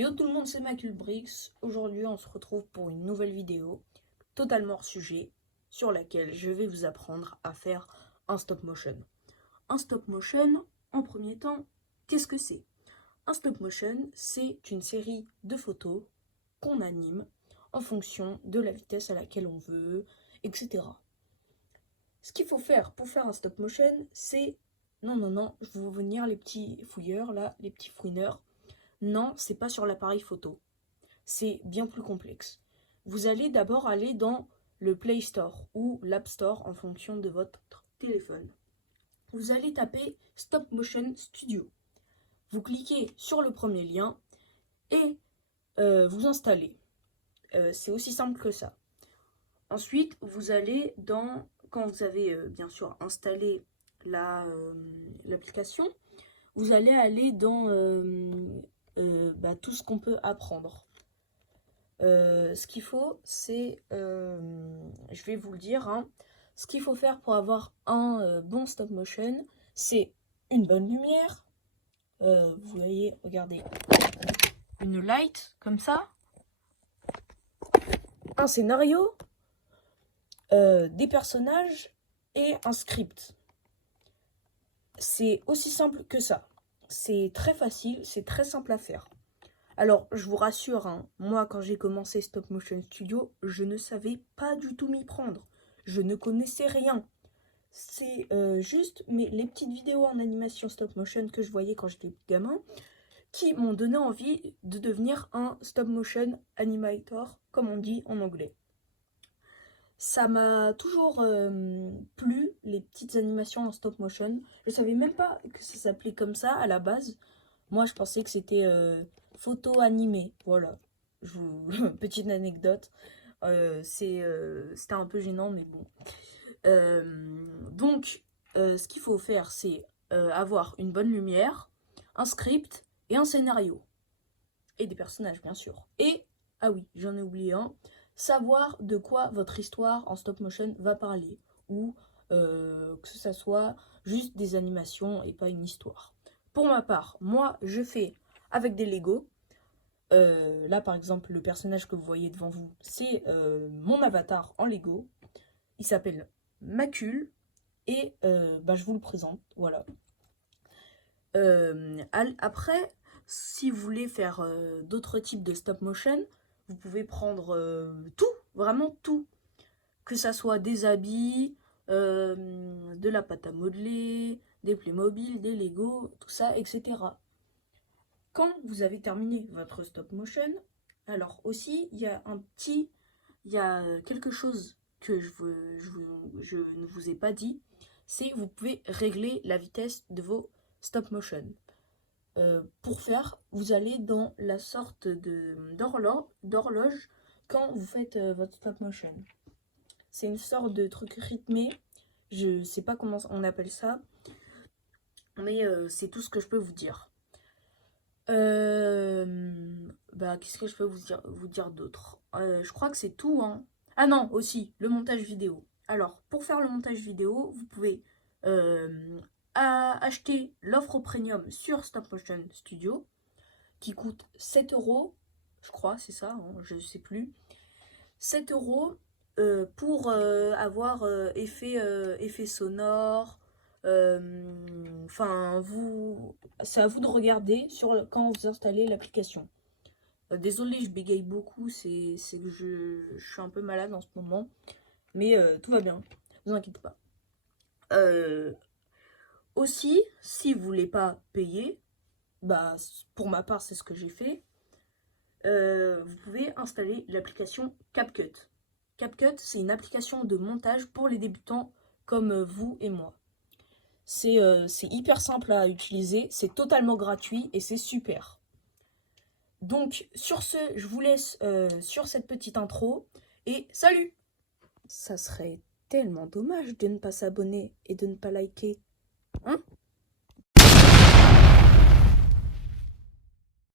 Yo tout le monde, c'est Maculbrix. Aujourd'hui, on se retrouve pour une nouvelle vidéo totalement hors sujet sur laquelle je vais vous apprendre à faire un stop motion. Un stop motion, en premier temps, qu'est-ce que c'est? Un stop motion, c'est une série de photos qu'on anime en fonction de la vitesse à laquelle on veut, etc. Ce qu'il faut faire pour faire un stop motion, c'est... Non, je vais vous venir les petits fouilleurs, là, les petits fouineurs. Non, c'est pas sur l'appareil photo. C'est bien plus complexe. Vous allez d'abord aller dans le Play Store ou l'App Store en fonction de votre téléphone. Vous allez taper Stop Motion Studio. Vous cliquez sur le premier lien et vous installez. C'est aussi simple que ça. Ensuite, vous allez dans, quand vous avez bien sûr installé l'application, vous allez aller dans tout ce qu'on peut apprendre. Ce qu'il faut, c'est, je vais vous le dire, hein, ce qu'il faut faire pour avoir un bon stop motion, c'est une bonne lumière. Vous voyez, regardez, une light comme ça, un scénario, des personnages et un script. C'est aussi simple que ça. C'est très facile, c'est très simple à faire. Alors, je vous rassure, hein, moi, quand j'ai commencé Stop Motion Studio, je ne savais pas du tout m'y prendre. Je ne connaissais rien. C'est juste les petites vidéos en animation stop motion que je voyais quand j'étais gamin qui m'ont donné envie de devenir un stop motion animator, comme on dit en anglais. Ça m'a toujours plu, les petites animations en stop motion. Je savais même pas que ça s'appelait comme ça à la base. Moi, je pensais que c'était photo animée. Voilà. Petite anecdote. C'était un peu gênant, mais bon. Donc, ce qu'il faut faire, c'est avoir une bonne lumière, un script et un scénario. Et des personnages, bien sûr. Et, ah oui, j'en ai oublié un, savoir de quoi votre histoire en stop motion va parler. Ou que ça soit juste des animations et pas une histoire. Pour ma part, moi, je fais avec des Lego. Là, par exemple, le personnage que vous voyez devant vous, c'est mon avatar en Lego. Il s'appelle Macul. Et je vous le présente, voilà. Après, si vous voulez faire d'autres types de stop motion, vous pouvez prendre tout, vraiment tout. Que ça soit des habits, de la pâte à modeler, des Playmobil, des Lego, tout ça, etc. Quand vous avez terminé votre stop motion, alors aussi, il y a quelque chose que je ne vous ai pas dit, c'est que vous pouvez régler la vitesse de vos stop motion. Pour faire, vous allez dans la sorte d'horloge quand vous faites votre stop motion. C'est une sorte de truc rythmé, je sais pas comment on appelle ça, mais c'est tout ce que je peux vous dire. Qu'est-ce que je peux vous dire d'autre? Je crois que c'est tout, hein. Ah non, aussi, le montage vidéo. Alors, pour faire le montage vidéo, vous pouvez acheter l'offre premium sur Stop Motion Studio, qui coûte 7 euros, je crois, c'est ça, hein, je sais plus. 7 euros pour avoir effet sonore. C'est à vous de regarder quand vous installez l'application. Désolée, je bégaye beaucoup, c'est que je suis un peu malade en ce moment. Mais tout va bien, ne vous inquiétez pas. Aussi, si vous voulez pas payer, pour ma part, c'est ce que j'ai fait. Vous pouvez installer l'application CapCut. CapCut, c'est une application de montage pour les débutants comme vous et moi. C'est hyper simple à utiliser, c'est totalement gratuit et c'est super. Donc, sur ce, je vous laisse sur cette petite intro et salut! Ça serait tellement dommage de ne pas s'abonner et de ne pas liker. Hein?